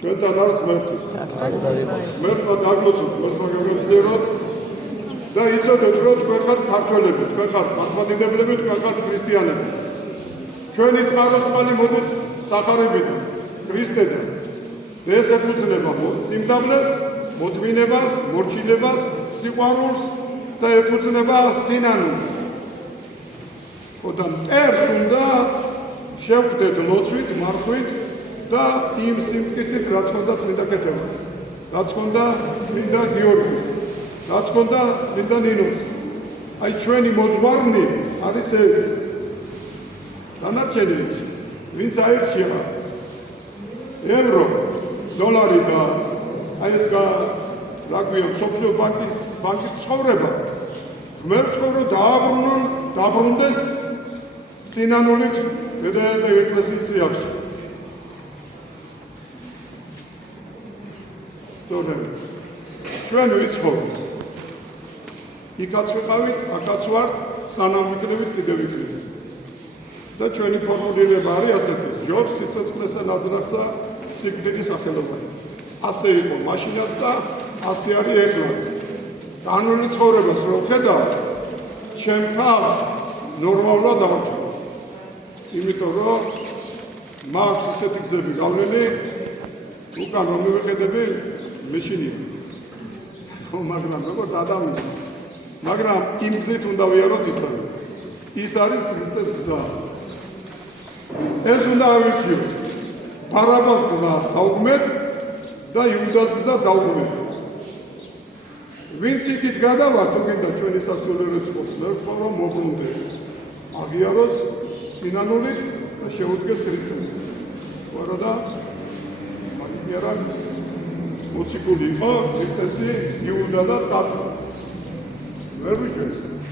ჩვენთან არის ღმერთი. ღმერთმა დაგლოცოთ, ღმერთმა გაგეძლიეროთ და იცოდეთ, რომ თქვენ ხართ ქართველები, თქვენ ხართ მართლმადიდებლები, თქვენ ხართ ქრისტიანები. ჩვენი წყაროსყალი მოდის სახარებიდან, ქრისტედან. ეს ეფუძნება სიმდაბლეს, მოთმინებას, მორჩილებას, სიყვარულს და ეფუძნება სინანულს. და მტერს უნდა შევხვდეთ ლოცვით, მარხვით და იმ სიმტკიცით, რაც ჰქონდა წმინდა კეთილად, რაც ჰქონდა წმინდა გიორგის, რაც ჰქონდა წმინდა ნინოს. აი ჩვენი მოძღვარნი არის ეს. დანარჩენი ვინც აირჩია ევრო, დოლარი და აი ეს რა ქვია, მსოფლიო ბანკის ცხოვრება. ღმერთს ხო რომ დააბრუნდეს სინანულით და ეკლესიის წიაღში. ჩვენ ვიცხოვთ. იქაც ვიყავით, აქაც ვართ, სანამ ვიქნებით, კიდევ ვიქნებით. და ჩვენი ფორმულირება არის ასეთი: ჯობს სიცოცხლესა ნაძრახსა სიკვდილი სახელობა. ასე იყო მაშინაც და ასე არის ეხლაც. განული ცხოვრებას რომ ხედავ, ჩემ თავს ნორმალურად ავთვალ. იმიტომ რომ მაქვს ისეთი გზები გავლილი, უკან რომ მივეხედები, მეშინია. მაგრამ როგორც ადამიანი, მაგრამ იმ გზით უნდა ვიაროთ ისწავლოთ. ის არის ქრისტეს გზა. ეს უნდა ავირჩიოთ. ბარაბას გზა დავღმეთ და იუდას გზა დავღმეთ. ვინც იქით გადავა, თუ გინდა ჩვენი სასულიერო წყოს, მე ვთქვი რომ მობრუნდეს. აღიაროს სინანულით და შეუდგეს ქრისტეს. ვარა და მაგიარა მოციქული იყო ქრისტესი იუდა და ტაძარი. ვერ ვიშველი.